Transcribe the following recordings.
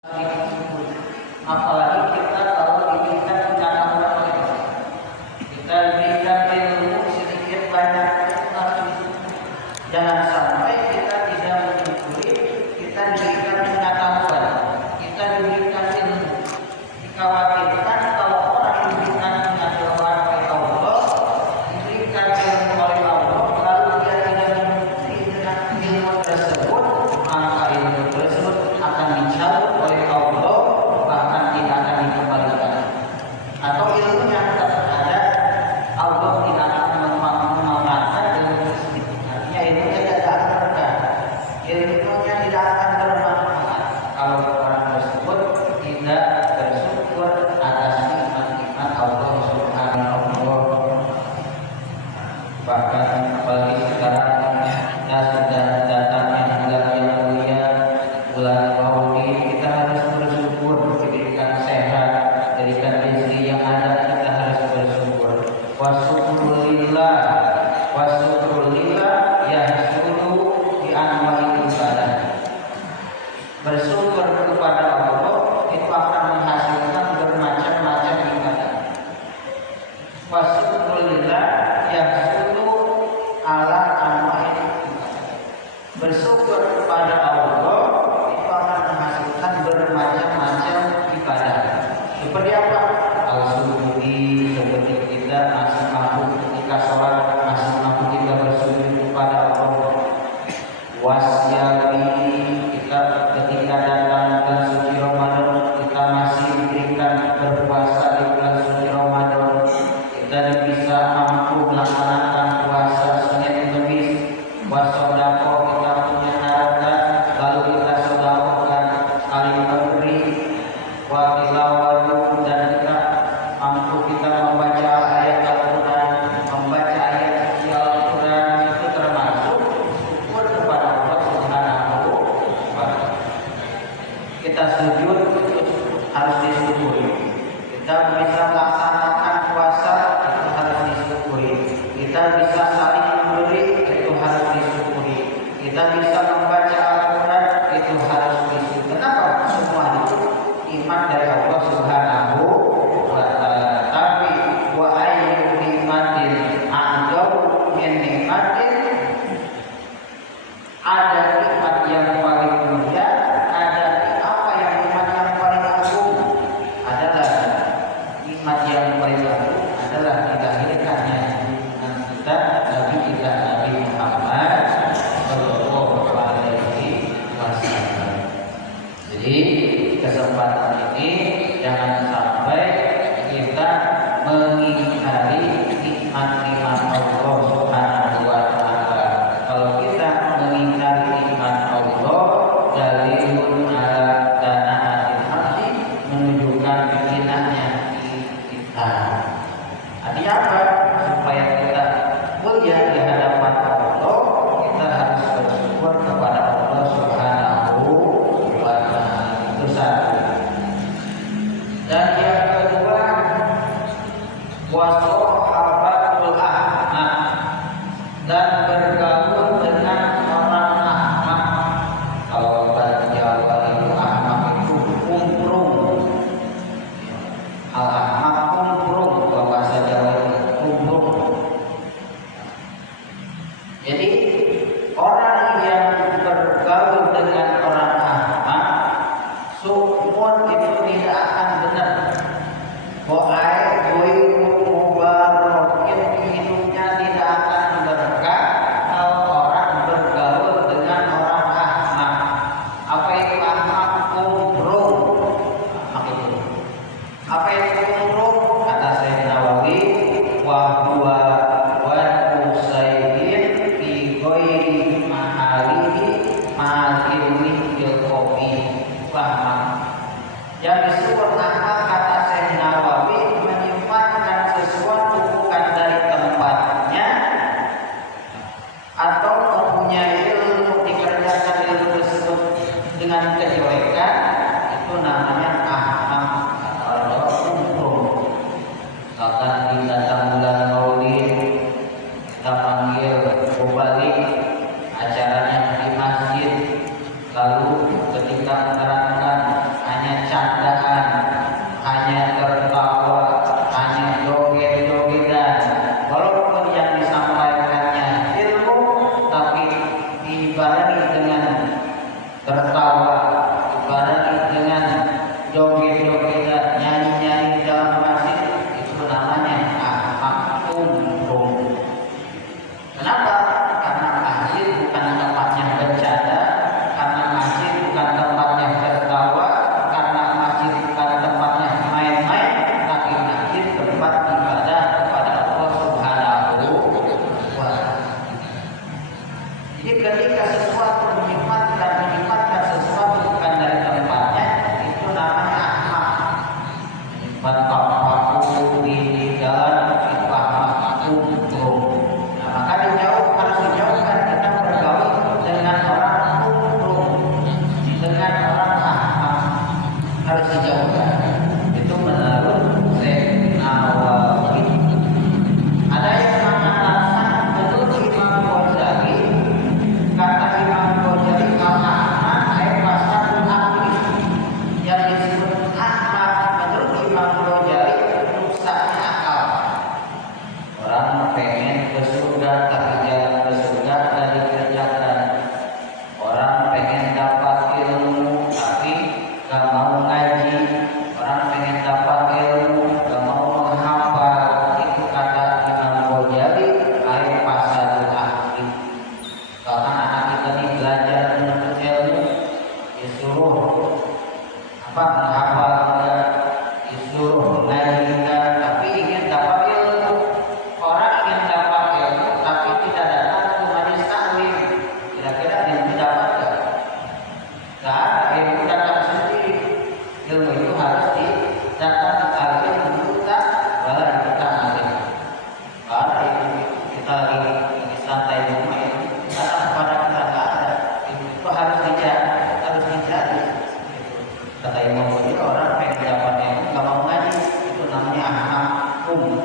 Apalagi kita kalau diberikan pengetahuan, kita diberikan ilmu sedikit banyak, jangan sampai kita tidak menyukuri. Kita diberikan pengetahuan, kita diberikan ilmu, dikhawatirkan kalau orang diberikan pengetahuan oleh Allah, diberikan ilmu oleh Allah, lalu dia tidak menyukuri dengan ilmu tersebut, maka ilmu tersebut akan dicabut oleh Allah, bahkan tidak akan dikembalikan. Atau ilmunya tetap ada, Allah tidak akan memanfaatkan ilmu tersebut. Artinya ilmunya tidak akan berkah, ilmunya tidak akan bermanfaat kalau orang tersebut tidak bersyukur atas nikmat-nikmat Allah Subhanahu wa Ta'ala. Bahkan apalagi sekarang kita sudah datangnya bulan yang mulia, bulan Maulid, kita harus bersyukur diberikan sehat, diberikan rezeki yang ada, kita harus bersyukur. Wasyukurillah, wasyukurillah yahsulu bi anwa'il ibadah. Bersyukur kepada Allah itu akan menghasilkan bermacam-macam ibadah. Wasyukurillah yahsulu ala anwa'il ibadah. Bersyukur kepada Allah itu akan menghasilkan bermacam-macam ibadah. Seperti apa? Al-sujudi, seperti kita masih mampu ketika sholat, masih mampu kita bersujud kepada Allah. Wasyami, kita ketika datang bulan suci Ramadan, kita masih diberikan berpuasa di bulan suci Ramadan. Kita bisa mampu melaksanakan puasa Senin Kamis. Wasodako, kita punya harta, lalu kita sodakokan saling memberi. Watilawatu, dan kita mampu kita membaca ayat Al-Quran, membaca ayat suci Al-Quran, itu termasuk syukur kepada Allah Subhanahu wa Ta'ala. Kita sujud itu harus disyukuri. Kita bisa melaksanakan puasa itu harus disyukuri. Kita bisa saling memberi itu harus disyukuri. Kita bisa membaca Al-Quran itu harus disyukuri. Kenapa? Semua itu iman dari Allah Subhanahu wa Ta'ala. Tapi wa ayyu nikmatin a'dhamu min nikmatin, ada nikmat yang paling mulia, ada apa yang nikmat yang paling agung, adalah nikmat yang paling agung adalah dilahirkannya dengan kita Nabi kita Nabi Muhammad Sallallahu Alaihi Wasallam. Jadi kesempatan ini jangan sampai kita mengingkari nikmat-nikmat Allah Subhanahu wa Ta'ala. Kalau kita mengingkari nikmat Allah, dalilun ala danaatil haqi, menunjukkan hinanya kita. Artinya apa? Supaya kita mulia di hadapan Allah, kita harus bersyukur kepada Allah Subhanahu wa Ta'ala. Itu satu. Dan yang kedua, wasohabatul ahmad, dan bergaul dengan orang ahmad. Kalau bahasa Jawa itu ahmad itu kumprung. Al-ahmad kumprung, kalau bahasa Jawa itu kumprung. Jadi orang yang bergaul dengan orang ahmad, sumur itu tidak akan benar. Hidupnya tidak akan berkah kalau orang bergaul dengan orang ahmad. Apa itu ahmad? Kumprung. Apa itu kumprung? Kata Syekh Nawawi, wa huwa wa usaidin fi ghairi mahalihi ma'ilmi bil qawi. Yang disebut ahmad, kata Syekh Nawawi, menyimpan sesuatu bukan dari tempatnya, atau mempunyai ilmu, dikerjakan ilmu tersebut dengan kejelekan, itu namanya ahmad atau kumprung. Misalkan di datang bulan Maulid, kita panggil mubalik, acaranya di masjid, lalu ketika menerangkan apa menghafal enggak, disuruh ngaji enggak, tapi ingin dapat ilmu. Orang ingin dapat ilmu tapi tidak datang ke majelis taklim. Kira-kira ilmu dapat enggak? Enggak ada, ilmu datang sendiri. Ilmu itu harus datang di taklim dulu tak, baru kita alim. Baru ilmu kita lagi santai di rumah ini datang kepada kita enggak ada. Itu harus dicari. Kata Imam Ghazali, orang pengen dapat ilmu nggak mau ngaji, itu namanya hakum.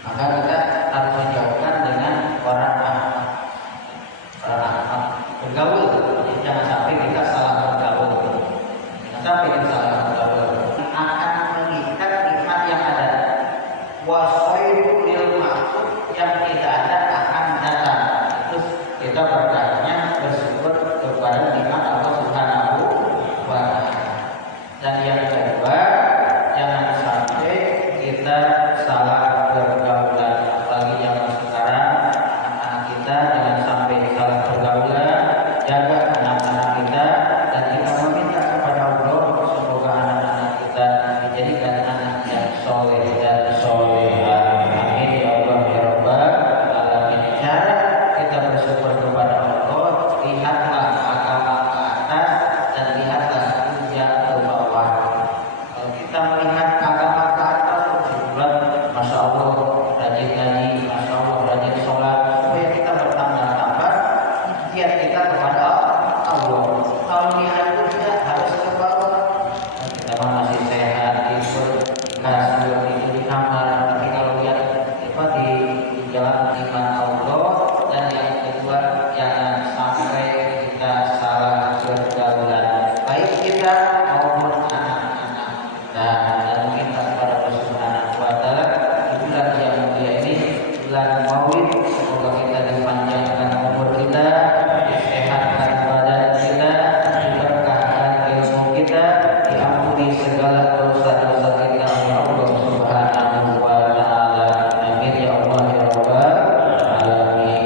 Maka kita harus dijauhkan dengan orang aham bergaul. Jadi jangan sampai kita salah bergaul. Akan mengikat nikmat yang ada. Wasairu lil maksud yang tidak ada akan datang. Terus kita bertanya bersyukur kepada nikmat Allah Subhanahu wa ta'ala. Dan yang kedua, jangan sampai kita salah pergaulan. Apalagi zaman sekarang, anak-anak kita jangan sampai salah pergaulan. Jaga anak-anak kita dan kita meminta kepada Allah semoga anak-anak kita dijadikan anak yang soleh dan solehah. Amin ya Allah ya Rabbal alamin. Cara kita bersyukur kepada Allah, lihatlah agama ke atas dan lihatlah dunia ke bawah. Kalau kita melihat agama ke atas, bulan masya Allah rajin ngaji, masya Allah rajin sholat, supaya kita bertambah-tambah ikhtiar kita kepada Allah. Kalau lihat dunia harus ke bawah. Kita masih sehat, tidur, kasur, tidur di kamar. Tapi kalau lihat di jalan iman Allah. Dan yang kedua, jangan sampai kita salah pergaulan, baik kita maupun anak-anak kita. Dan kita kepada Allah Subhanahu wa ta'ala di bulan yang mulia ini, bulan Maulid, semoga kita dipanjangkan umur kita, disehatkan badan kita, diberkahkan ilmu kita, diampuni segala dosa-dosa kita oleh Allah Subhanahu wa ta'ala. Amin ya Allah ya Rabbal alamin.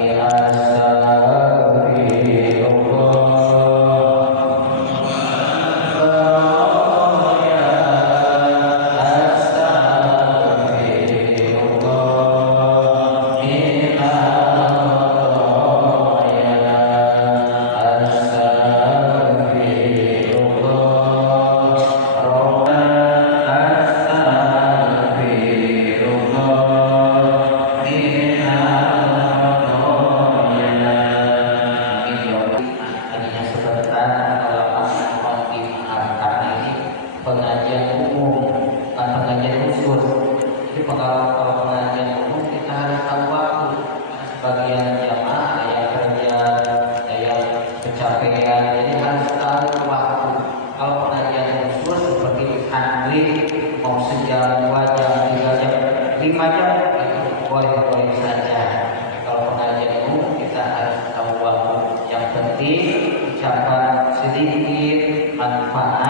Pengajian umum, bukan pengajian khusus. Jadi kalau pengajian umum kita harus tahu waktu. Sebagian jamaah ada yang kerja, ada yang kecapean, jadi harus tahu waktu. Kalau pengajian khusus seperti handling, mau sejam, 2 jam, 3 jam, 5 jam, itu boleh-boleh saja. Kalau pengajian umum kita harus tahu waktu. Yang penting ucapan sedikit manfaat